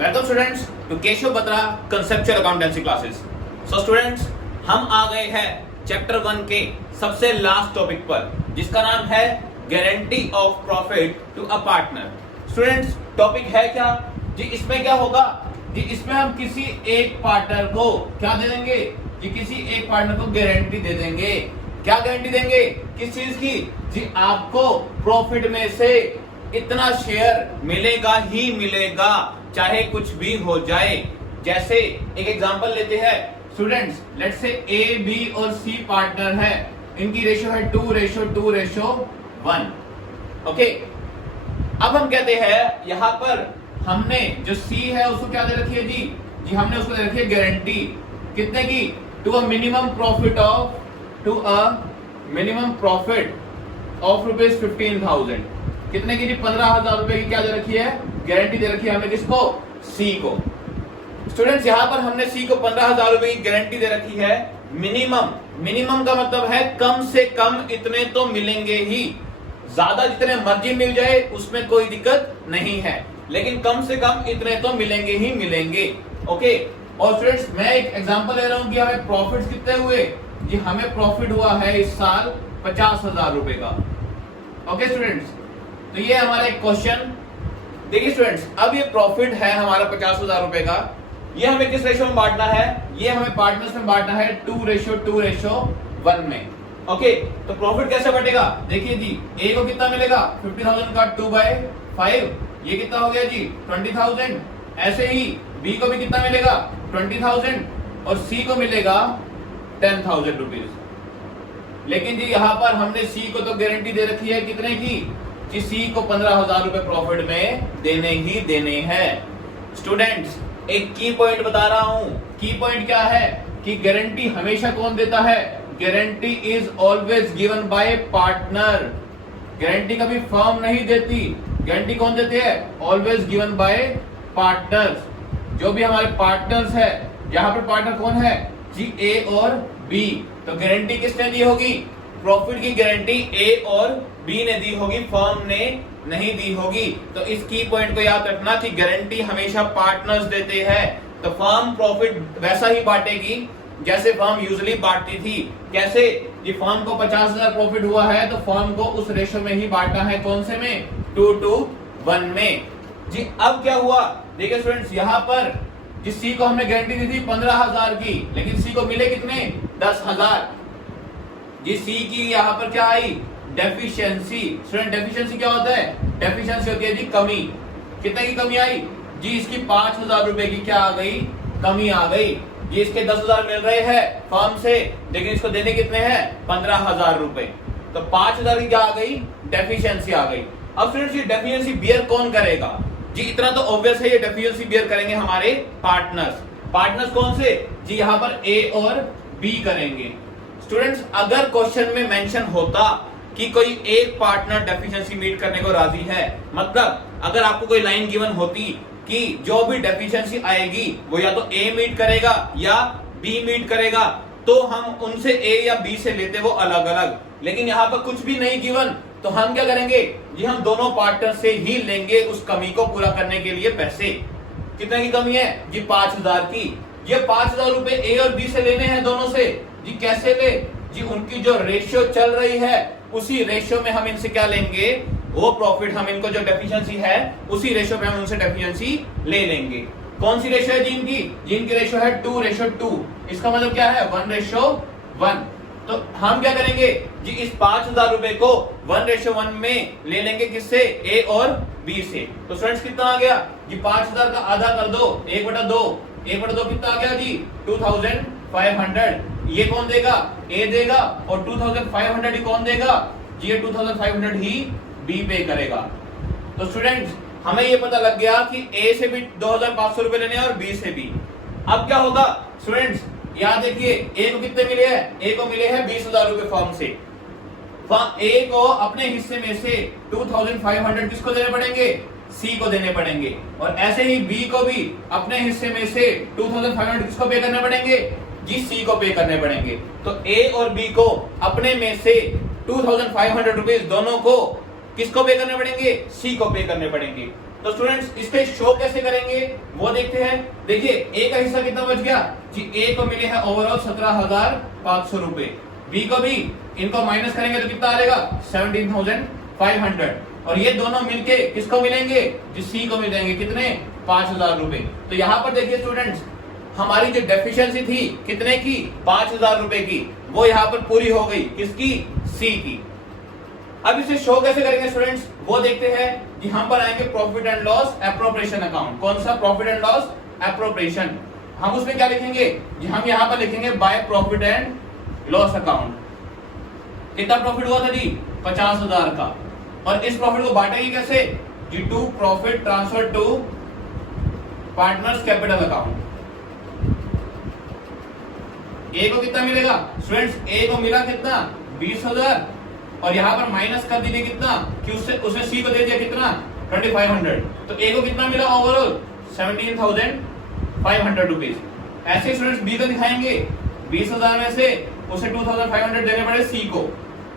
Welcome students to Keshav Batra conceptual accountancy classes. So students, हम आ गए हैं चैप्टर 1 के सबसे लास्ट टॉपिक पर, जिसका नाम है guarantee of profit to a partner. Students, topic है क्या जी? इसमें क्या होगा जी? इसमें हम किसी एक पार्टनर को क्या दे देंगे जी? किसी एक पार्टनर को गारंटी दे देंगे। क्या गारंटी देंगे? किस चीज की जी? आपको प्रॉफिट में से इतना शेयर मिलेगा ही मिलेगा, चाहे कुछ भी हो जाए। जैसे एक एग्जांपल लेते हैं students, let's say A, B और सी पार्टनर है, इनकी रेशियो है 2:2:1। ओके, अब हम कहते हैं यहां पर हमने जो सी है उसको क्या दे रखी है जी? हमने उसको दे रखी है गारंटी कितने की? To a minimum profit of rupees 15,000। कितने की जी? 15,000 रुपए की क्या दे रखी है? गारंटी दे रखी है हमने किसको? सी को। स्टूडेंट्स, यहां पर हमने सी को 15,000 रुपए की गारंटी दे रखी है। मिनिमम का मतलब है कम से कम इतने तो मिलेंगे ही। ज्यादा जितने मर्जी मिल जाए उसमें कोई दिक्कत नहीं है, लेकिन कम से कम इतने तो मिलेंगे ही मिलेंगे। ओके, और स्टूडेंट्स मैं एक एग्जांपल ले रहा हूं कि हमें प्रॉफिट कितने हुए जी? हमें प्रॉफिट हुआ है इस साल 50,000 रुपए का। ओके स्टूडेंट्स, तो ये हमारा एक क्वेश्चन। देखिए स्टूडेंट्स, अब ये प्रॉफिट है हमारा 50,000 रुपए का। ये हमें किस रेशियो में बांटना है? ये हमें पार्टनर्स में बांटना है 2:2:1 में। ओके, तो प्रॉफिट कैसे बटेगा? देखिए जी, ए को कितना मिलेगा? 50,000 का 2/5, ये कितना हो गया जी? 20,000। ऐसे ही बी को भी कितना मिलेगा? 20,000, और सी को मिलेगा 10,000 रुपीज। लेकिन जी यहाँ पर हमने सी को तो गारंटी दे रखी है कितने की? सी को 15,000 रुपए प्रॉफिट में देने ही देने हैं। स्टूडेंट्स, एक की पॉइंट बता रहा हूं। की पॉइंट क्या है कि गारंटी हमेशा कौन देता है? Guarantee is always given by partner. Guarantee कभी फर्म नहीं देती। गारंटी कौन देते हैं? Always given by partners. जो भी हमारे पार्टनर्स है, यहाँ पर पार्टनर कौन है जी? ए और बी। तो गारंटी किसने दी होगी? प्रॉफिट की गारंटी ए और बी ने दी होगी, फर्म ने नहीं दी होगी। तो इस की पॉइंट को याद रखना कि गारंटी हमेशा पार्टनर्स देते हैं। तो फर्म प्रॉफिट वैसा ही बांटेगी जैसे फर्म यूजुअली बांटती थी। कैसे जी? फर्म को 50,000 प्रॉफिट हुआ है तो फर्म को उस रेशियो में ही बांटना है। कौन से में? 2:1 में जी। अब क्या हुआ? देखिए स्टूडेंट्स, यहाँ पर जिस सी को हमने गारंटी दी थी 15,000 की, लेकिन सी को मिले कितने? 10,000। जी सी की यहाँ पर क्या आई? डेफिशिएंसी। स्टूडेंट, डेफिशिएंसी क्या होता है? डेफिशिएंसी होती है जी कमी। कितने की कमी आई जी? इसकी 5,000 रुपए की क्या आ गई? कमी आ गई जी। इसके 10,000 मिल रहे हैं फर्म से, लेकिन इसको देने कितने हैं? 15,000 रुपए। तो 5,000 की क्या आ गई? डेफिशिएंसी आ गई। अब स्टूडेंट्स, ये डेफिशिएंसी बियर कौन करेगा जी? इतना तो ऑब्वियस है, ये डेफिशिएंसी बियर करेंगे हमारे पार्टनर्स कौन से जी? यहाँ पर ए और बी करेंगे। स्टूडेंट्स, अगर क्वेश्चन में मेंशन होता कि कोई एक पार्टनर डेफिशिएंसी मीट करने को राजी है, मतलब अगर आपको कोई लाइन गिवन होती कि जो भी डेफिशिएंसी आएगी वो या तो ए मीट करेगा या बी मीट करेगा, तो हम उनसे ए या बी से लेते वो अलग अलग। लेकिन यहाँ पर कुछ भी नहीं गिवन, तो हम क्या करेंगे जी? हम दोनों पार्टनर से ही लेंगे उस कमी को पूरा करने के लिए पैसे। कितने की कमी है जी? 5,000 की। ये 5,000 रुपए ए और बी से लेने हैं दोनों से जी। कैसे ले जी? उनकी जो रेशियो चल रही है उसी रेशियो में हम इनसे क्या लेंगे? वो प्रॉफिट हम इनको जो डेफिशिएंसी है उसी रेशियो में हम उनसे डेफिशिएंसी ले लेंगे। कौन सी रेशियो है जी इनकी? जी इनकी रेशियो है 2:2। इसका मतलब क्या है? 1:1। तो हम क्या करेंगे जी? इस 5,000 रुपए को 1:1 में ले लेंगे। किससे? ए और बी से। तो स्टूडेंट्स, कितना आ गया जी? 5,000 का आधा कर दो, 1/2। 1/2 कितना आ गया जी? 2,500। ये कौन देगा? ए देगा। और 2,500 ही कौन देगा जी? ये 2,500 ही बी पे करेगा। तो स्टूडेंट्स, हमें ये पता लग गया कि ए से भी 2,500 रुपए लेने हैं और बी से भी। अब क्या होगा स्टूडेंट्स? यहाँ देखिए, ए को कितने मिले हैं? ए को मिले हैं 20,000 रुपए फर्म से। ए को अपने हिस्से में से 2,500 किसको देने पड़ेंगे? सी को देने पड़ेंगे। और ऐसे ही बी को भी अपने हिस्से में से 2,500 किसको पे करने पड़ेंगे जी? सी को पे करने पड़ेंगे। तो ए और बी को अपने में से 2,500 रुपीज दोनों को किसको पे करने पड़ेंगे? सी को पे करने पड़ेंगे। तो स्टूडेंट्स इसके शो कैसे करेंगे वो देखते हैं। देखिए ए का हिस्सा कितना बच गया जी, ए को मिले हैं ओवरऑल 17,500 रुपए, बी को भी इनको माइनस करेंगे तो कितना आएगा 17,500, और ये दोनों मिलके किसको मिलेंगे जी, सी को मिलेंगे कितने 5,000 रुपए। तो यहाँ पर देखिए स्टूडेंट्स हमारी जो डेफिशिएंसी थी कितने की 5,000 रुपए की, वो यहाँ पर पूरी हो गई, किसकी सी की। अब इसे शो कैसे करेंगे स्टूडेंट्स वो देखते हैं कि हम पर आएंगे profit and loss appropriation account. कौन सा प्रॉफिट एंड लॉस एप्रोप्रिएशन, हम उसमें क्या लिखेंगे जी, हम यहाँ पर लिखेंगे by profit and loss account. कितना प्रॉफिट हुआ था जी 50,000 का, और इस प्रॉफिट को बांटेंगे कैसे जी, to profit transfer to partners capital account. A को कितना मिलेगा स्टूडेंट्स, ए को मिला कितना 20,000, और यहाँ पर माइनस कर दीजिए कितना कि उसने सी को दे दिया कितना 2,500, तो ए को कितना मिला ओवरऑल 17,500 रुपीज। ऐसे स्टूडेंट्स बी को दिखाएंगे 20,000 में से उसे 2,500 देने पड़े सी को,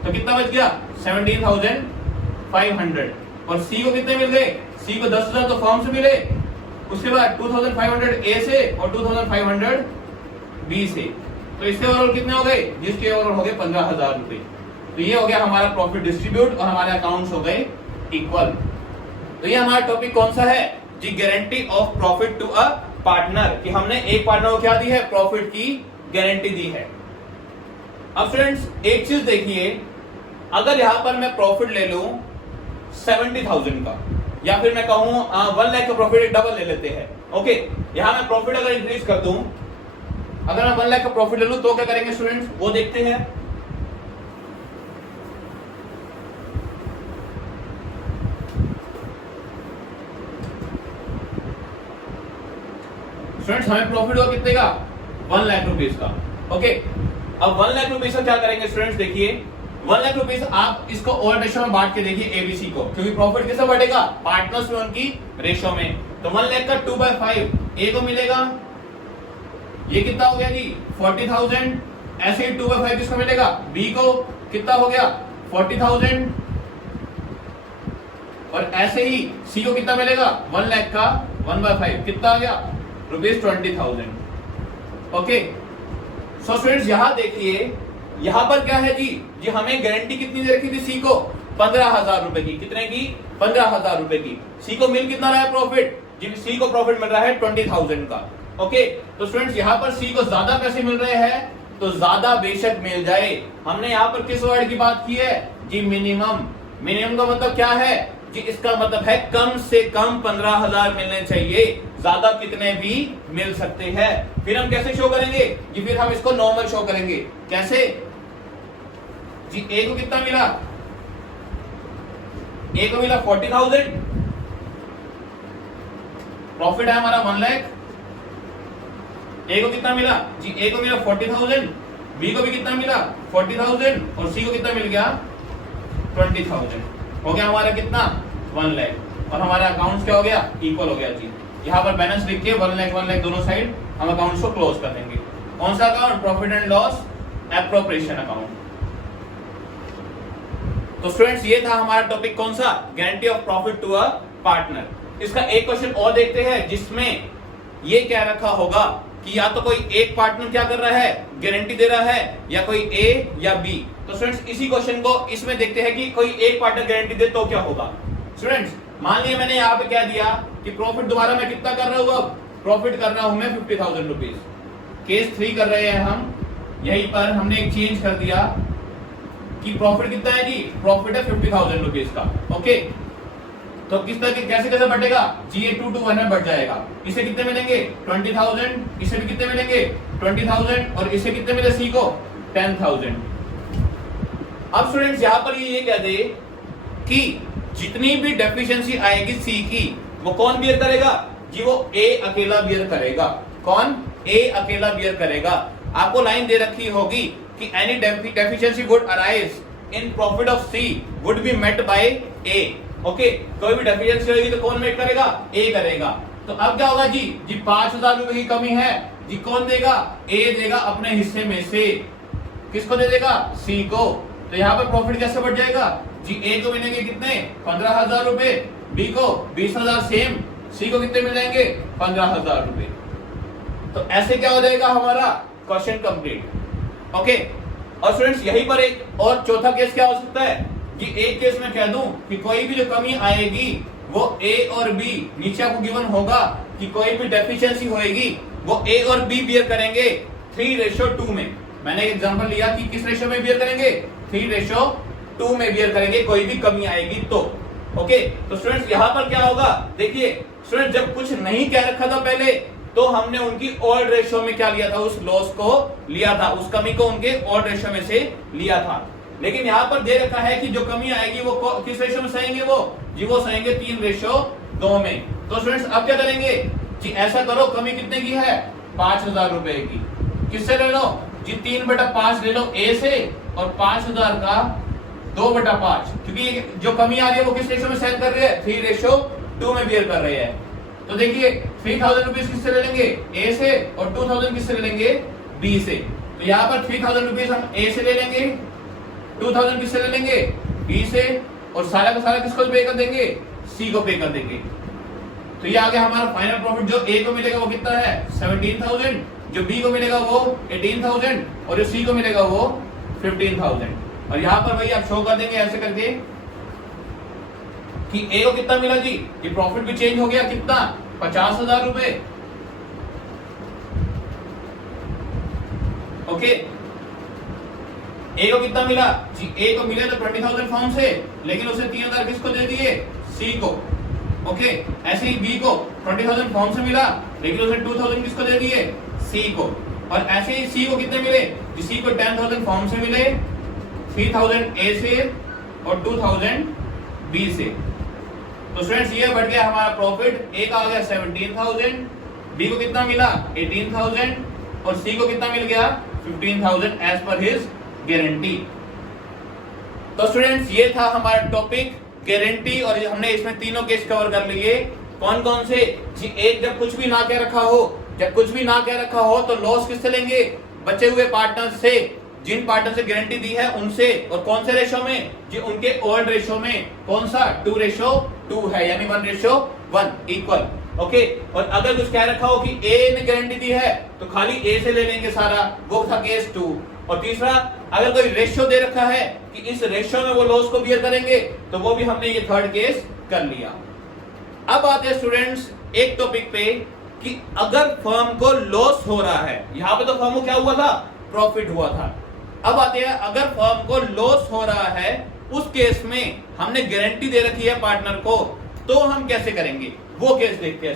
तो कितना बच गया 17,500, और सी को कितने मिल गए, सी को 10,000 तो फॉर्म से मिले, उसके बाद 2,500 ए से और 2,500 बी से, तो इसके ओवरऑल कितने हो गए, जिसके ओवरऑल हो गए 15,000 रुपए। तो ये हो गया हमारा प्रॉफिट डिस्ट्रीब्यूट, और हमारे अकाउंट्स हो गए इक्वल। तो ये हमारा टॉपिक कौन सा है जी, guarantee of profit to a partner, कि हमने एक पार्टनर को क्या दी है, प्रॉफिट की गारंटी दी है। अब फ्रेंड्स एक चीज देखिए, अगर यहां पर मैं प्रॉफिट ले लूं 70,000 का, या फिर मैं कहूं 1 लाख का प्रॉफिट डबल ले लेते हैं, ओके, यहां मैं प्रॉफिट अगर इंक्रीज कर दूं, अगर मैं 1 लाख का प्रॉफिट ले लूं तो क्या करेंगे स्टूडेंट्स वो देखते हैं। स्टूडेंट्स हमें प्रॉफिट हुआ कितने का 1 लाख रुपीस का, ओके। अब 1 लाख रुपीस का क्या करेंगे स्टूडेंट्स, देखिए 1 लाख रुपीस आप इसको और रेशो में बांट के देखिए एबीसी को, क्योंकि प्रॉफिट किससे बढ़ेगा, पार्टनर्स में उनकी रेशो में। तो 1 लाख का 2/5 ए को मिलेगा, ये कितना हो गया जी 40,000, ऐसे ही 2/5 किसको मिलेगा, बी को, कितना हो गया 40,000, और ऐसे ही सी को कितना मिलेगा 1 लाख का 1/5 कितना आ गया ₹20,000, ओके। सो स्टूडेंट्स यहां देखिए, यहां पर क्या है जी हमें गारंटी कितनी दे रखी थी सी को 15,000 रुपए की, कितने की 15,000 रुपए की। सी को मिल कितना रहा है प्रॉफिट जी, सी को प्रॉफिट मिल रहा है 20,000 का, ओके। तो स्टूडेंट्स यहां पर सी को ज्यादा पैसे मिल रहे हैं, तो ज्यादा बेशक मिल जाए। हमने यहां पर किस वर्ड की बात की है जी, मिनिमम। मिनिमम का मतलब क्या है जी, इसका मतलब है कम से कम 15,000 मिलने चाहिए, ज्यादा कितने भी मिल सकते हैं। फिर हम कैसे शो करेंगे जी, फिर हम इसको नॉर्मल शो करेंगे, कैसे जी, ए को कितना मिला, ए को मिला 40,000, प्रॉफिट है हमारा 1 लाख, ए को कितना मिला जी, ए को मिला 40,000, बी को भी कितना मिला 40,000, और सी को कितना मिल गया 20,000, हो गया हमारा कितना 1 लाख, और हमारा अकाउंट्स क्या हो गया इक्वल हो गया जी। यहाँ पर बैलेंस लिख के 1 लाख दोनों साइड हम अकाउंट्स को क्लोज कर देंगे। कौन सा account, profit and loss appropriation account. तो स्टूडेंट्स ये था हमारा टॉपिक कौन सा, guarantee of profit to a partner. इसका एक क्वेश्चन और देखते हैं जिसमें ये क्या रखा होगा कि या तो कोई एक पार्टनर क्या कर रहा है गारंटी दे रहा है, या कोई ए या बी। तो स्टूडेंट्स इसी क्वेश्चन को इसमें देखते हैं कि कोई एक पार्टनर गारंटी दे तो क्या होगा। स्टूडेंट्स मान लिया मैंने यहाँ पे क्या दिया कि प्रॉफिट दोबारा मैं कितना कर रहा हूँ, अब प्रॉफिट कर रहा हूं मैं 50,000 रुपीज। केस 3 कर रहे हैं हम, यहीं पर हमने एक चेंज कर दिया कि प्रॉफिट कितना है जी, प्रॉफिट है 50,000 रुपीज का, ओके। तो किस तरह कैसे कैसे बढ़ेगा जी, ये 2 to 1 में बढ़ जाएगा। इसे कितने मिलेंगे 20,000, इसे भी कितने मिलेंगे 20,000, और इसे कितने मिले सी को 10,000। अब स्टूडेंट्स यहाँ पर ये कह दे कि जितनी भी डेफिशिएंसी आएगी सी की वो कौन बियर करेगा जी, वो ए अकेला बियर करेगा। कौन, ए अकेला बियर करेगा। आपको लाइन दे रखी होगी कि any deficiency would arise in profit of C would be met by A, okay. कोई भी डेफिशिएंसी होगी तो कौन मेट करेगा, ए करेगा। तो अब क्या होगा जी 5,000 रुपए की कमी है जी, कौन देगा, ए देगा अपने हिस्से में से। किसको दे देगा, सी को। तो यहाँ पर प्रॉफिट कैसे बढ़ जाएगा जी, ए को मिलेंगे कितने 15,000 रुपए, बी को 20,000 सेम, सी को कितने मिल जाएंगे 15,000 रुपए। तो ऐसे क्या हो जाएगा हमारा क्वेश्चन कंप्लीट। ओके, और स्टूडेंट्स यहीं पर एक और चौथा केस क्या हो सकता है कि एक केस में कह दूं कि कोई भी जो कमी आएगी वो ए और बी, नीचे आपको गिवन होगा कि कोई भी डेफिशिएंसी होएगी वो ए और बी बियर करेंगे 3:2 में। मैंने एक एग्जांपल लिया कि किस रेशो में बियर करेंगे 3:2 में बियर करेंगे कोई भी कमी आएगी तो। ओके, तो स्टूडेंट्स यहां पर क्या होगा, देखिए स्टूडेंट जब कुछ नहीं कह रखा था पहले तो हमने उनकी ऑड रेशो में क्या लिया था, उस लॉस को लिया था, उस कमी को उनके ऑड रेशो में से लिया था। लेकिन यहाँ पर दे रखा है कि जो कमी आएगी वो किस रेशो में सहेंगे, वो जी वो सहेंगे 3:2 में। तो स्टूडेंट्स अब क्या करेंगे जी, ऐसा करो कमी कितने की है 5,000 रुपए की, किससे ले लो जी 3/5 ले लो ए से, और 5,000 का 2/5, क्योंकि जो कमी आ रही है वो किस रेशो में सहन कर रही है 3:2 में बियर कर रहे हैं। तो देखिए 3,000 रुपीज किससे ले लेंगे ए से, और 2,000 किससे ले लेंगे बी से। तो यहाँ पर 3,000 रुपीज हम ए से ले लेंगे, 2,000 किससे ले लेंगे बी से, और सारा का सारा किसको पे कर देंगे सी को पे कर देंगे। तो ये आ गया हमारा फाइनल प्रॉफिट। जो ए को मिलेगा वो कितना है 17,000, जो बी को मिलेगा वो 18,000, और जो सी को मिलेगा वो 15,000। और यहाँ पर भाई आप शो कर देंगे ऐसे करके कि ए को कितना मिला जी, ये प्रॉफिट भी चेंज हो गया कितना 50,000 रुपए। ओके, ए को कितना मिला जी, ए को मिले तो 20,000 फॉर्म से, लेकिन उसे 3,000 किसको दे दिए सी को। ओके, ऐसे ही बी को 20,000 फॉर्म से मिला, लेकिन उसे 2,000 किसको दे दिए सी को। और ऐसे ही सी को कितने मिले जी, सी को 10,000 फॉर्म से मिले, 3,000 ए से और 2,000 बी से। तो स्टूडेंट्स ये बढ़ गया हमारा प्रॉफिट, ए का आ गया 17,000, बी को कितना मिला 18,000, और सी को कितना मिल गया 15,000 एज पर हिज गारंटी। तो स्टूडेंट्स ये था हमारा टॉपिक गारंटी, और हमने इसमें तीनों केस कवर कर लिए। कौन कौन से जी, एक जब कुछ भी ना कह रखा हो, जब कुछ भी ना कह रखा हो तो लॉस किससे लेंगे, बचे हुए पार्टनर से, जिन पार्टनर से गारंटी दी है उनसे। और कौन से रेशो में जी, उनके ओल्ड रेशो में, कौन सा 2:2 है, यानी 1:1 इक्वल। ओके, और अगर कुछ कह रखा हो कि ए ने गारंटी दी है तो खाली ए से ले लेंगे सारा, वो था केस 2। और तीसरा, अगर कोई रेशियो दे रखा है कि इस रेशियो में वो लॉस को बियर करेंगे, तो वो भी हमने ये थर्ड केस कर लिया। अब आते हैं स्टूडेंट्स एक टॉपिक पे कि अगर फर्म को लॉस हो रहा है, यहां पे तो फर्म को क्या हुआ था प्रॉफिट हुआ था। अब आते हैं अगर फर्म को लॉस हो रहा है, उस केस में हमने गारंटी दे रखी है पार्टनर को, तो हम कैसे करेंगे वो केस देखते हैं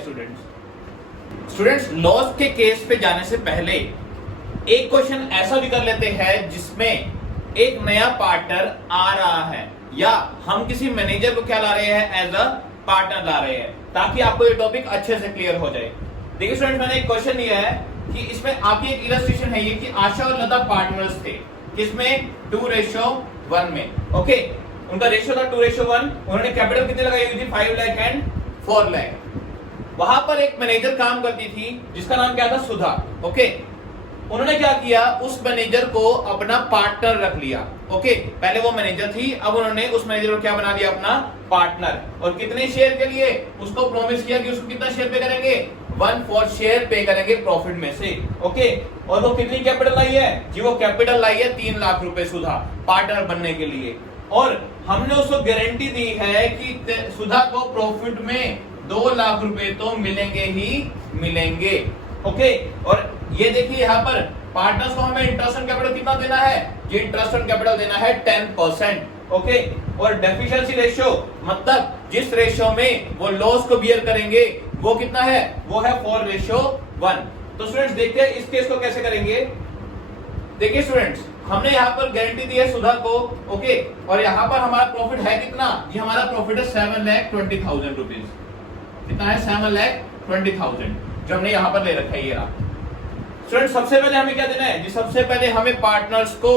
स्टूडेंट्स। लॉस के केस पे जाने से पहले एक क्वेश्चन ऐसा भी कर लेते हैं जिसमें एक नया पार्टनर आ रहा है, या हम किसी मैनेजर को क्या ला रहे हैं एज अ पार्टनर ला रहे हैं, ताकि आपको ये टॉपिक अच्छे से क्लियर हो जाए। देखिए स्टूडेंट, मैंने एक क्वेश्चन लिया है कि इसमें आपकी एक इलस्ट्रेशन है ये कि आशा और लता पार्टनर्स थे, किसमें 2:1 में। ओके, उनका रेशियो था 2:1, उन्होंने कैपिटल कितनी लगाई हुई थी 5 लाख एंड 4 लाख। वहां पर एक मैनेजर काम करती थी जिसका नाम क्या था सुधा। ओके, उन्होंने क्या किया, उस मैनेजर को अपना पार्टनर रख लिया। ओके, पहले वो मैनेजर थी, अब उन्होंने उस मैनेजर को क्या बना दिया अपना पार्टनर। और कितने शेयर के लिए उसको प्रॉमिस किया कि उसको कितना शेयर पे करेंगे 1/4 शेयर पे करेंगे प्रॉफिट में से। ओके, और वो कितनी कैपिटल लाई है जी, वो कैपिटल लाई है 3 लाख रुपए सुधा पार्टनर बनने के लिए। और हमने उसको गारंटी दी है कि सुधा को प्रॉफिट में 2 लाख रुपए तो मिलेंगे ही मिलेंगे। ओके, और ये देखिए यहाँ पर पार्टनर्स को हमें इंटरेस्ट ऑन कैपिटल कितना देना है जी, इंटरेस्ट ऑन कैपिटल देना है 10%। ओके, और डेफिशिएंसी रेशियो मतलब जिस रेशियो में वो लॉस को बियर करेंगे वो कितना है, वो है 4:1। तो स्टूडेंट्स देखते हैं इस केस को कैसे करेंगे। देखिए स्टूडेंट्स, हमने यहाँ पर गारंटी दी है सुधा को। ओके, और यहाँ पर हमारा प्रॉफिट है कितना, ये हमारा प्रॉफिट है 7,20,000 रुपीज। कितना है 7,20,000 जो हमने यहाँ पर ले रखा है। ये रहा स्टूडेंट, सबसे पहले हमें क्या देना है जी, सबसे पहले हमें पार्टनर्स को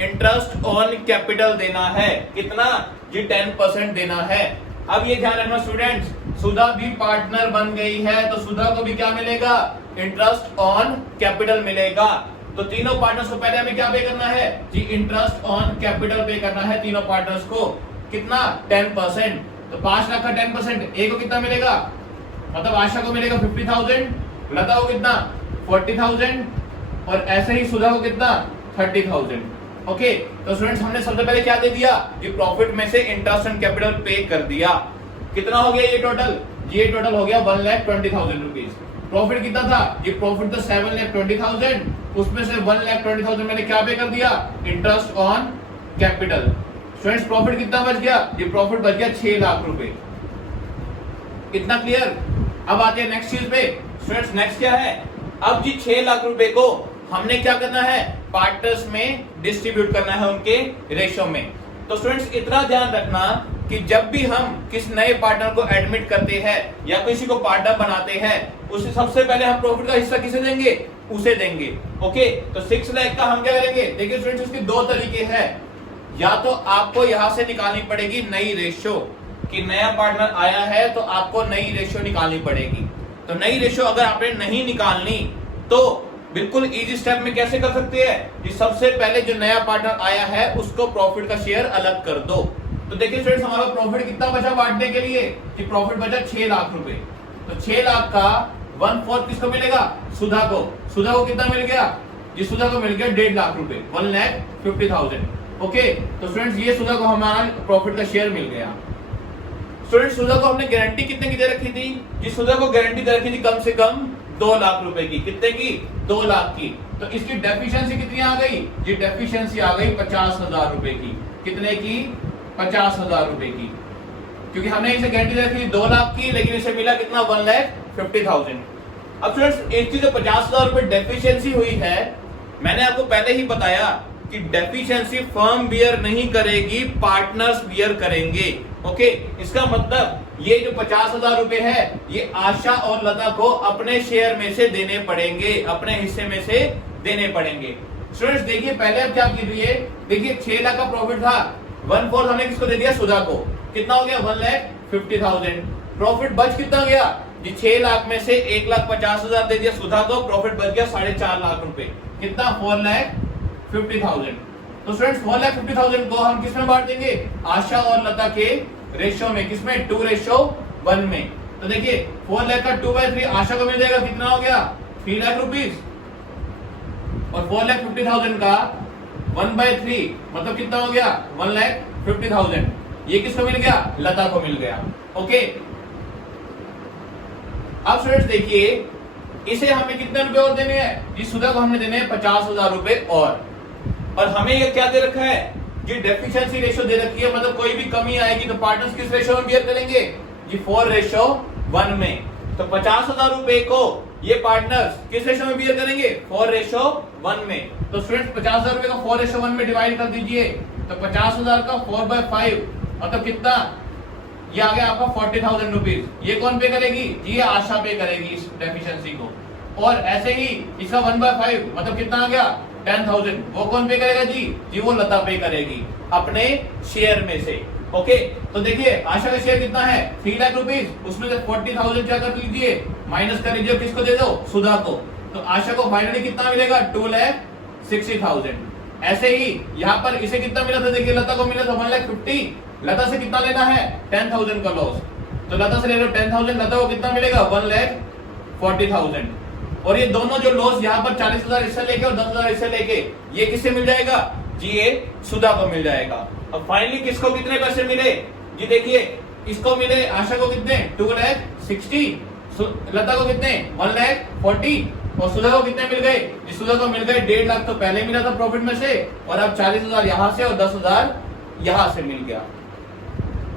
इंटरेस्ट ऑन कैपिटल देना है। कितना जी 10% देना है। अब ये ध्यान रखना स्टूडेंट्स, सुधा भी पार्टनर बन गई है तो सुधा को भी क्या मिलेगा, इंटरेस्ट ऑन कैपिटल मिलेगा। तो तीनों पार्टनर्स को पहले हमें क्या पे करना है जी, इंटरेस्ट ऑन कैपिटल पे करना है तीनों पार्टनर्स को। कितना 10%। तो 5 लाख का 10%, ए को कितना मिलेगा, मतलब आशा को मिलेगा 50,000, लता को कितना 40,000 और ऐसे ही सुधा को कितना 30,000। ओके, तो स्टूडेंट्स हमने सबसे पहले क्या दे दिया, ये प्रॉफिट में से इंटरेस्ट एंड कैपिटल पे कर दिया। कितना हो गया ये टोटल, ये टोटल हो गया 1,20,000 रुपीज। प्रॉफिट कितना था, ये प्रॉफिट था 7,20,000, उसमें से 1,20,000 मैंने क्या पे कर दिया, interest on capital. Students profit कितना बच गया, ये प्रॉफिट बच गया 6 लाख रुपए। कितना क्लियर। अब आते हैं नेक्स्ट चीज पे। स्टूडेंट्स नेक्स्ट क्या है, अब जी 6 लाख रुपए को हमने क्या करना है, पार्टनर्स में डिस्ट्रीब्यूट करना है उनके रेशो में। तो स्टूडेंट्स इतना ध्यान रखना कि जब भी हम किस नए पार्टनर को एडमिट करते हैं या किसी को पार्टनर बनाते हैं, उसे सबसे पहले हम प्रॉफिट का हिस्सा किसे देंगे, उसे देंगे। ओके, तो 6 लाख का हम क्या करेंगे, देखिए स्टूडेंट्स इसके दो तरीके हैं। या तो आपको यहां से निकालनी पड़ेगी नई रेशो, कि नया पार्टनर आया है तो आपको नई रेशो निकालनी पड़ेगी। तो नई रेशो अगर आपने नहीं निकालनी तो बिल्कुल इजी स्टेप में कैसे कर सकते हैं कि सबसे पहले जो नया पार्टनर आया है उसको प्रॉफिट का शेयर अलग कर दो। तो देखिए स्टूडेंट्स हमारा प्रॉफिट कितना बचा बांटने के लिए, कि प्रॉफिट बचा 6 लाख रुपए। तो 6 लाख का 1/4 किसको मिलेगा, सुधा को। सुधा को कितना मिल गया, जी सुधा को मिल गया 1.5 लाख रुपए, 1,50,000। ओके, तो स्टूडेंट्स ये सुधा को हमारा प्रॉफिट का शेयर मिल गया। स्टूडेंट्स सुधा को हमने गारंटी कितने की दे रखी थी, जी सुधा को गारंटी दे रखी थी कम से कम 2 लाख रुपए की। कितने की, 2 लाख की। तो इसकी डेफिशिएंसी कितनी आ गई, जी डेफिशिएंसी आ गई 50,000 रुपए की। कितने की, 50,000 रुपए की, क्योंकि हमने इसे गारंटी दे रखी थी 2 लाख की, लेकिन इसे मिला कितना 1,50,000। अब स्टूडेंट्स एक चीज, 50,000 रुपए डेफिशिएंसी हुई है, मैंने आपको पहले ही बताया कि डेफिशिएंसी फर्म बियर नहीं करेगी, पार्टनर्स बियर करेंगे। ओके, इसका मतलब ये जो 50,000 रुपए है ये आशा और लता को अपने शेयर में से देने पड़ेंगे, अपने हिस्से में से देने पड़ेंगे। स्टूडेंट्स देखिए पहले अब क्या कीजिए, देखिए 6 लाख का प्रॉफिट था, 1/4 हमने किसको दे दिया, सुधा को। कितना हो गया, 1,50,000। प्रॉफिट बच कितना गया, जी 6 लाख में से 1,50,000 दे दिया सुधा को, प्रॉफिट बच गया 4.5 लाख रुपए। कितना, 4,50,000। तो स्टूडेंट्स 4,50,000 को हम किसमें बांट देंगे, आशा और लता के रेशो में। किसमें, 2:1 में। तो देखिए 4 लाख का 2/3 आशा को मिल जाएगा, कितना हो गया 3 लाख रुपीज, और 4,50,000 का 1/3 मतलब कितना हो गया 1,50,000। ये किसको मिल गया, लता को मिल गया। ओके, अब स्टूडेंट्स देखिए इसे हमें कितने रुपए और देने हैं, इस सुधा को हमने देने हैं 50,000 रुपए और हमें ये क्या दे रखा है, ये डेफिशिएंसी रेशो दे रखी है, मतलब कोई भी कमी आएगी तो पार्टनर्स किस रेशो में बियर करेंगे, जी 4:1 में। तो 50,000 रुपए को ये पार्टनर्स किस रेशो में बियर करेंगे, 4:1 में। तो स्टूडेंट्स 50,000 रुपए का 4:1 में डिवाइड कर दीजिए, तो 50,000 का 4/5 मतलब कितना, ये आ गया आपका 40,000 रुपीज। ये कौन पे करेगी, जी ये आशा पे करेगी इस डेफिशिएंसी को। और ऐसे ही इसका 1/5 मतलब कितना आ गया 10,000, वो कौन पे करेगा, जी वो लता पे करेगी अपने शेयर में से। ओके, तो देखिए आशा का शेयर कितना है 3 लाख रुपीज, उसमें से 40,000 क्या कर लीजिए, माइनस कर लीजिए, किसको दे दो, सुधा को। तो आशा को फाइनली कितना मिलेगा, 2,60,000। ऐसे ही यहाँ पर इसे कितना मिला था, देखिए लता को मिला था 1,50,000, लता से कितना लेना है 10,000 का लॉस, तो लता से ले लो 10,000, लता को कितना मिलेगा 1,40,000। और ये दोनों जो लॉस यहाँ पर 40,000 इससे लेके और 10,000 इससे लेके, ये किससे मिल जाएगा, जी ये सुधा को मिल जाएगा। अब फाइनली किसको कितने पैसे मिले, जी देखिए इसको मिले आशा को कितने 2,60,000, लता को कितने 1,40,000 और सुधा को कितने मिल गए, जी सुधा को मिल गए 1.5 लाख, तो पहले मिला था प्रॉफिट में से, और अब 40,000 यहाँ से और 10,000 यहाँ से मिल गया।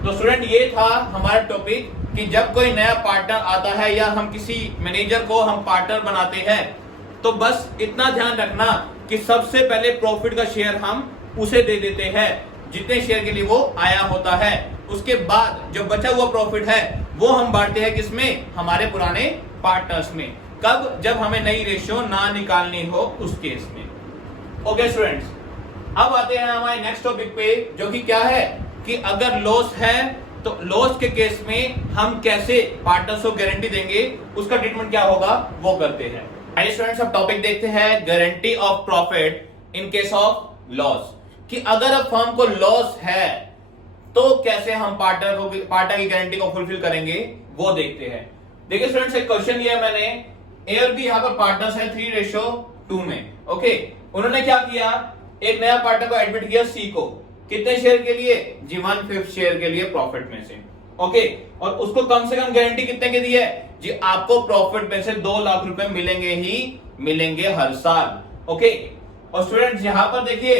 तो स्टूडेंट ये था हमारा टॉपिक कि जब कोई नया पार्टनर आता है या हम किसी मैनेजर को हम पार्टनर बनाते हैं, तो बस इतना ध्यान रखना कि सबसे पहले प्रॉफिट का शेयर हम उसे दे देते हैं जितने शेयर के लिए वो आया होता है। उसके बाद जो बचा हुआ प्रॉफिट है वो हम बांटते हैं किसमें, हमारे पुराने पार्टनर्स में। कब, जब हमें नई रेशियो ना निकालनी हो उस केस में। ओके स्टूडेंट्स, अब आते हैं हमारे नेक्स्ट टॉपिक पे, जो कि क्या है कि अगर लॉस है तो लॉस के केस में हम कैसे पार्टनर्स को गारंटी देंगे, उसका ट्रीटमेंट क्या होगा वो करते हैं। आइए स्टूडेंट्स अब टॉपिक देखते हैं, guarantee of profit in case of loss. कि अगर अब फर्म को लॉस है तो कैसे हम पार्टनर की गारंटी को फुलफिल करेंगे वो देखते हैं। देखिए स्टूडेंट्स, एक क्वेश्चन लिया मैंने, ए और बी यहाँ पर पार्टनर्स है 3:2 में। ओके, उन्होंने क्या किया, एक नया पार्टनर को एडमिट किया सी को, कितने शेयर के लिए जी 1/5 शेयर के लिए प्रॉफिट में से। ओके, और उसको कम से कम गारंटी कितने की दी है जी, आपको प्रॉफिट में से 2 लाख रुपए मिलेंगे ही मिलेंगे हर साल। ओके, और स्टूडेंट्स यहाँ पर देखिए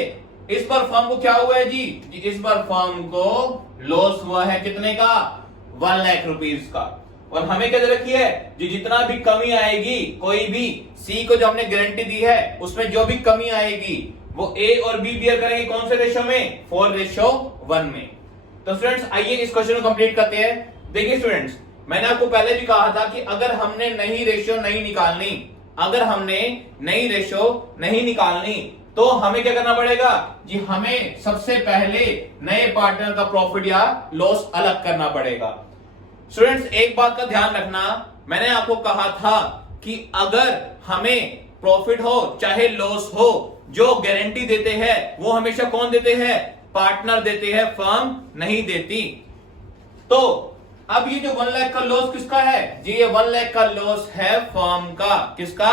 इस बार फर्म को क्या हुआ है जी इस बार फर्म को लॉस हुआ है कितने का, 1 लाख रुपीस का। और हमें क्या दे रखी है जी, जितना भी कमी आएगी, कोई भी सी को जो हमने गारंटी दी है उसमें जो भी कमी आएगी वो ए और बी बियर करेंगे कौन से रेशो में, 4:1 में। तो स्टूडेंट्स आइए इस क्वेश्चन को कंप्लीट करते हैं। देखिए स्टूडेंट्स, मैंने आपको पहले भी कहा था कि अगर हमने नई रेशो नहीं निकालनी, तो हमें क्या करना पड़ेगा जी, हमें सबसे पहले नए पार्टनर का प्रॉफिट या लॉस अलग करना पड़ेगा। स्टूडेंट्स एक बात का ध्यान रखना, मैंने आपको कहा था कि अगर हमें प्रॉफिट हो चाहे लॉस हो, जो गारंटी देते हैं वो हमेशा कौन देते हैं, पार्टनर देते हैं, फर्म नहीं देती। तो अब ये जो 1 लाख का लॉस किसका है जी, ये 1 लाख का लॉस है फर्म का। किसका,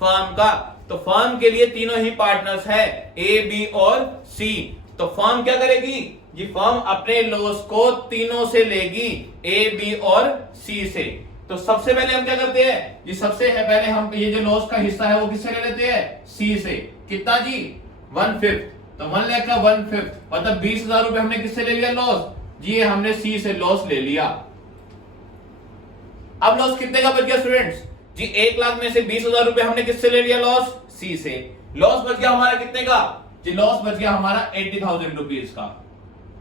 फर्म का। तो फर्म के लिए तीनों ही पार्टनर्स है, ए बी और सी। तो फर्म क्या करेगी जी, फर्म अपने लॉस को तीनों से लेगी, ए बी और सी से। तो सबसे पहले हम क्या करते हैं जी, सबसे पहले हम ये जो लॉस का हिस्सा है वो किससे ले लेते हैं, सी से। कितना जी, 1/5। तो 1 लाख का 1/5 मतलब 20,000 रुपए हमने किससे ले लिया लॉस जी, ये हमने सी से लॉस ले लिया। अब लॉस कितने का बच गया स्टूडेंट्स जी, 1 लाख में से 20,000 रुपए हमने किससे ले लिया लॉस, सी से। लॉस बच गया हमारा कितने का जी, लॉस बच गया हमारा 80,000 रुपीज का।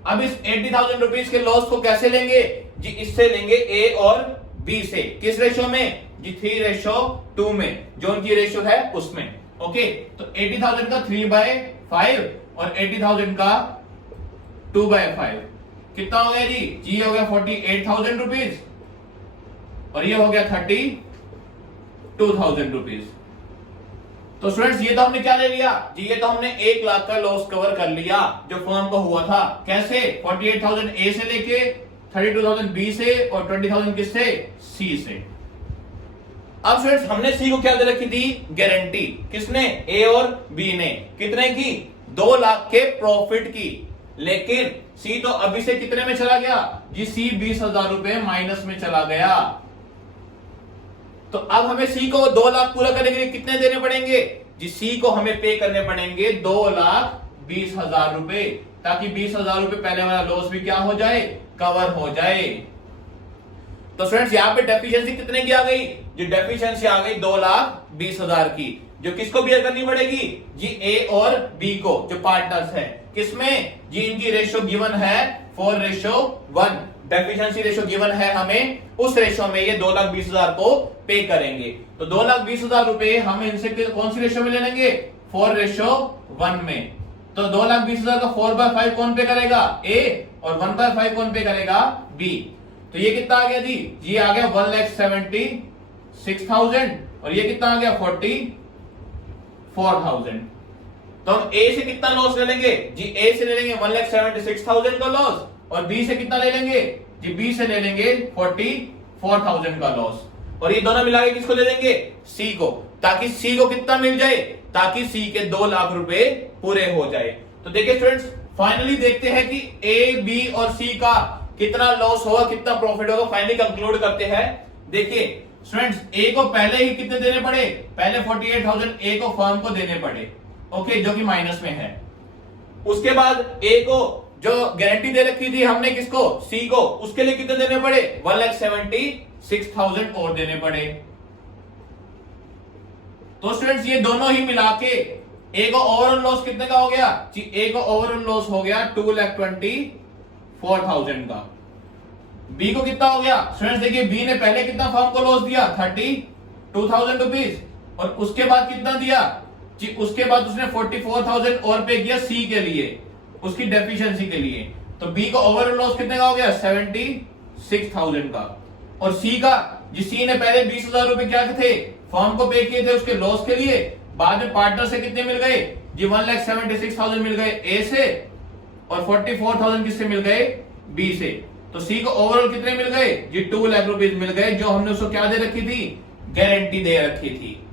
अब इस 80,000 रुपीज के लॉस को कैसे लेंगे जी, इससे लेंगे ए और बी से। किस रेशो में जी, 3:2 में, जो उनकी रेशो है उसमें। ओके, तो 80,000 का 3/5 और 80,000 का 2/5 कितना हो गया जी, ये हो गया 48,000 रुपीज और ये हो गया 32,000 रुपीज। तो स्टूडेंट्स ये तो हमने क्या ले लिया जी, ये तो हमने 1 लाख का लॉस कवर कर लिया जो फर्म को हुआ था। कैसे, 48,000 ए से लेके 32,000 बी से और 20,000 किससे, सी से। अब स्टूडेंट्स हमने सी को क्या दे रखी थी, गारंटी। किसने, ए और बी ने। कितने की, 2 लाख के प्रॉफिट की। लेकिन सी तो अभी से कितने में चला गया जी, सी 20,000 रुपए माइनस में चला गया। तो अब हमें सी को 2 लाख पूरा करने के लिए कितने देने पड़ेंगे जी, सी को हमें पे करने पड़ेंगे 2,20,000 रुपए, ताकि 20,000 रुपए पहले वाला लॉस भी क्या हो जाए, कवर हो जाए। तो स्टूडेंट्स यहाँ पे डेफिशिएंसी कितने की आ गई जी, डेफिशिएंसी आ गई 2,20,000 की, जो किसको बियर करनी पड़ेगी जी, ए और बी को, जो पार्टनर्स है। किसमें जी, इनकी रेशो गिवन है 4:1, डेफिशिएंसी रेशो गिवन है हमें, उस रेशो में ये 2,20,000 को पे करेंगे। तो 2,20,000 रुपए हम इनसे कौन सी रेशो में ले लेंगे, 4:1 में। तो 2,20,000 का 4/5 कौन पे करेगा, ए, और 1/5 कौन पे करेगा, बी। तो ये कितना आ गया जी, ये आ गया 1,76,000 और ये कितना आ गया 44,000। तो हम ए से कितना लॉस ले लेंगे जी, ए से ले लेंगे 1,76,000 का लॉस और बी से कितना ले लेंगे जी, बी से ले लेंगे 44,000 का लॉस। और ये दोनों मिला के किसको ले लेंगे, सी को, ताकि सी को कितना मिल जाए, ताकि सी के 2 लाख रुपए पूरे हो जाए। तो देखिए स्टूडेंट्स, फाइनली देखते हैं कि ए, बी और सी का कितना लॉस होगा, कितना प्रॉफिट होगा, फाइनली कंक्लूड करते हैं। देखिए स्टूडेंट्स, ए को पहले ही कितने देने पड़े, पहले 48,000 ए को फर्म को देने पड़े, ओके, जो कि माइनस में है। उसके बाद ए को जो गारंटी दे रखी थी हमने किसको, सी को, उसके लिए कितने देने पड़े, 1,76,000 और देने पड़े। तो स्टूडेंट्स ये दोनों ही मिला के ए को ओवरऑल लॉस कितने का हो गया जी, ए को ओवरऑल लॉस हो गया 2,24,000 का। बी को कितना हो गया स्टूडेंट्स, देखिए बी ने पहले कितना फर्म को लॉस दिया, 32,000 रुपीज, और उसके बाद कितना दिया जी, उसके बाद उसने 44,000 और पे किया सी के लिए, उसकी डेफिशिएंसी के लिए। तो बी को ओवरऑल लॉस कितने का हो गया, 76,000 का। और सी का जी, सी ने पहले 20,000 रुपए क्या थे, फर्म को पे किए थे उसके लॉस के लिए, बाद में पार्टनर से कितने मिल गए जी, 1,76,000 मिल गए ए से, और 44,000 किससे मिल गए बी से। तो सी को ओवरऑल कितने मिल गए जी? 2 लाख रुपीज मिल गए, जो हमने उसको क्या दे रखी थी? गारंटी दे रखी थी।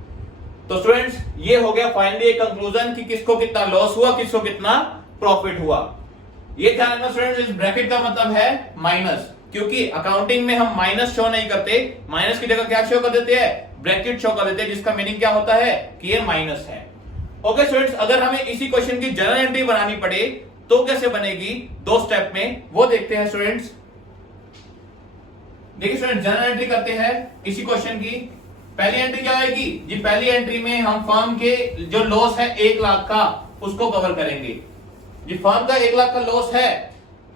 तो स्टूडेंट्स ये हो गया फाइनली एक कंक्लूजन कि किसको कितना लॉस हुआ, किसको कितना प्रॉफिट हुआ। ये ध्यान रखना स्टूडेंट्स, इस ब्रैकेट का मतलब है माइनस, क्योंकि अकाउंटिंग में हम माइनस शो नहीं करते, माइनस की जगह क्या शो कर देते हैं? ब्रैकेट शो कर देते हैं, जिसका मीनिंग क्या होता है कि ये माइनस है। ओके स्टूडेंट्स, अगर हमें इसी क्वेश्चन की जर्नल एंट्री बनानी पड़े तो कैसे बनेगी? 2 स्टेप में, वो देखते हैं स्टूडेंट्स। देखिए स्टूडेंट, जर्नल एंट्री करते हैं इसी क्वेश्चन की। पहली एंट्री क्या आएगी जी? पहली एंट्री में हम फर्म के जो लॉस है 1 लाख का, उसको कवर करेंगे जी। फर्म का 1 लाख का लॉस है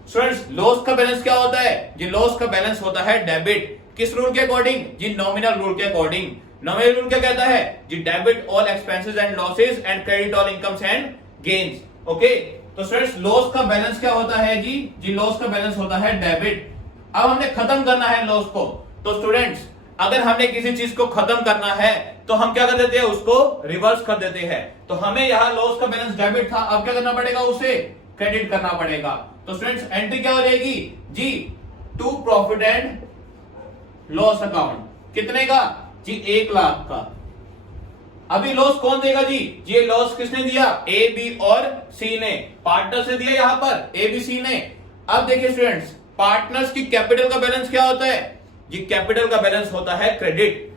स्टूडेंट्स, लॉस का बैलेंस क्या होता है जी? लॉस का बैलेंस होता है डेबिट। किस रूल के अकॉर्डिंग जी? नॉमिनल रूल के अकॉर्डिंग। नॉमिनल रूल क्या कहता है जी? Debit all expenses and losses and credit all incomes and gains. Okay, तो स्टूडेंट्स लॉस का बैलेंस क्या होता है जी? जी लॉस का बैलेंस होता है डेबिट। अब हमने खत्म करना है लॉस को, तो स्टूडेंट्स अगर हमने किसी चीज को खत्म करना है तो हम क्या कर देते हैं? उसको रिवर्स कर देते हैं। तो हमें यहाँ लॉस का बैलेंस डेबिट था, अब क्या करना पड़ेगा? उसे क्रेडिट करना पड़ेगा। तो स्टूडेंट्स एंट्री क्या हो जाएगी जी? To profit and loss account. कितने का जी? 1 लाख का। अभी लॉस कौन देगा जी? ये लॉस किसने दिया? ए, बी और सी ने, पार्टनर से दिया यहां पर ए, बी, सी ने। अब देखिए स्टूडेंट्स, पार्टनर्स की कैपिटल का बैलेंस क्या होता है जी? कैपिटल का बैलेंस होता है क्रेडिट।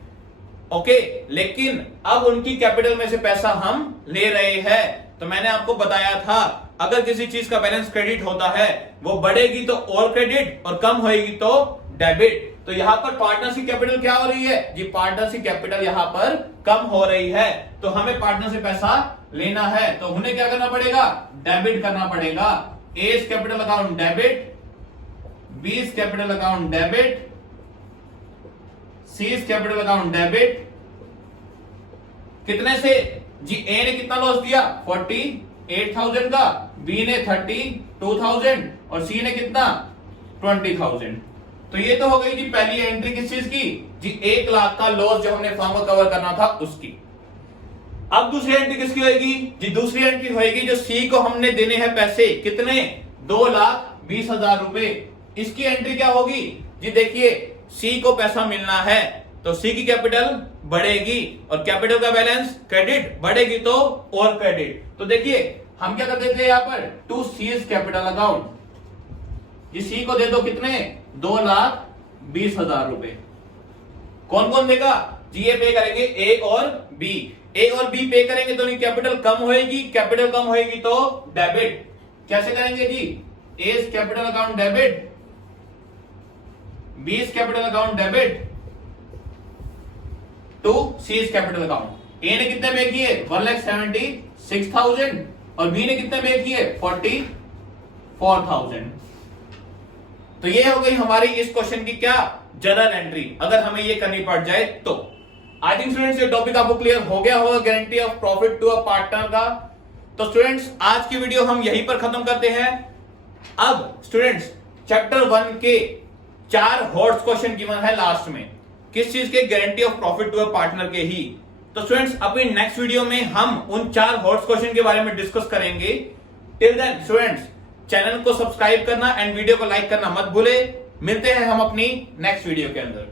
ओके, लेकिन अब उनकी कैपिटल में से पैसा हम ले रहे हैं। तो मैंने आपको बताया था, अगर किसी चीज का बैलेंस क्रेडिट होता है, वो बढ़ेगी तो और क्रेडिट और कम होएगी तो डेबिट। तो यहां पर पार्टनर्स की कैपिटल क्या हो रही है जी? पार्टनर्स की कैपिटल यहां पर कम हो रही है, तो हमें पार्टनर से पैसा लेना है, तो उन्हें क्या करना पड़ेगा? डेबिट करना पड़ेगा। A's capital account debit, B's capital account debit, C's capital account debit. कितने से जी? ए ने कितना लॉस दिया? 48,000 का, बी ने 32,000 और सी ने कितना? 20,000। तो ये तो हो गई जी पहली एंट्री किस चीज की जी? 1 लाख का लॉस जो हमने फर्म को कवर करना था उसकी। अब दूसरी एंट्री किसकी होगी जी? दूसरी एंट्री होगी जो सी को हमने देने हैं पैसे, कितने? 2,20,000 रुपए। इसकी एंट्री क्या होगी जी? देखिए सी को पैसा मिलना है तो सी की कैपिटल बढ़ेगी और कैपिटल का बैलेंस क्रेडिट, बढ़ेगी तो और क्रेडिट। तो देखिए हम क्या कर देते हैं यहाँ पर? To C's capital account. जी सी को दे दो कितने? 2,20,000 रुपए। कौन कौन देगा जी? ये पे करेंगे ए और बी। ए और बी पे करेंगे तो नहीं, कैपिटल कम होएगी, कैपिटल कम होएगी तो डेबिट। कैसे करेंगे जी? A's capital account debit, B's capital account debit to C's capital account. A ने कितने पे किए? 1,76,000 और बी ने कितने पे किए? 44,000। तो ये हो गई हमारी इस क्वेश्चन की क्या? जर्नल एंट्री, अगर हमें ये करनी पड़ जाए तो। आई थिंक स्टूडेंट्स ये टॉपिक आपको क्लियर हो गया होगा, guarantee of profit to a partner का। तो स्टूडेंट्स आज की वीडियो हम यहीं पर खत्म करते हैं। अब स्टूडेंट्स चैप्टर 1 के 4 हॉट्स क्वेश्चन गिवन है लास्ट में, किस चीज के? Guarantee of profit to a partner के ही। तो स्टूडेंट्स अपनी नेक्स्ट वीडियो में हम उन 4 हॉट्स क्वेश्चन के बारे में डिस्कस करेंगे। टिल देन स्टूडेंट्स चैनल को सब्सक्राइब करना एंड वीडियो को लाइक करना मत भूले। मिलते हैं हम अपनी नेक्स्ट वीडियो के अंदर।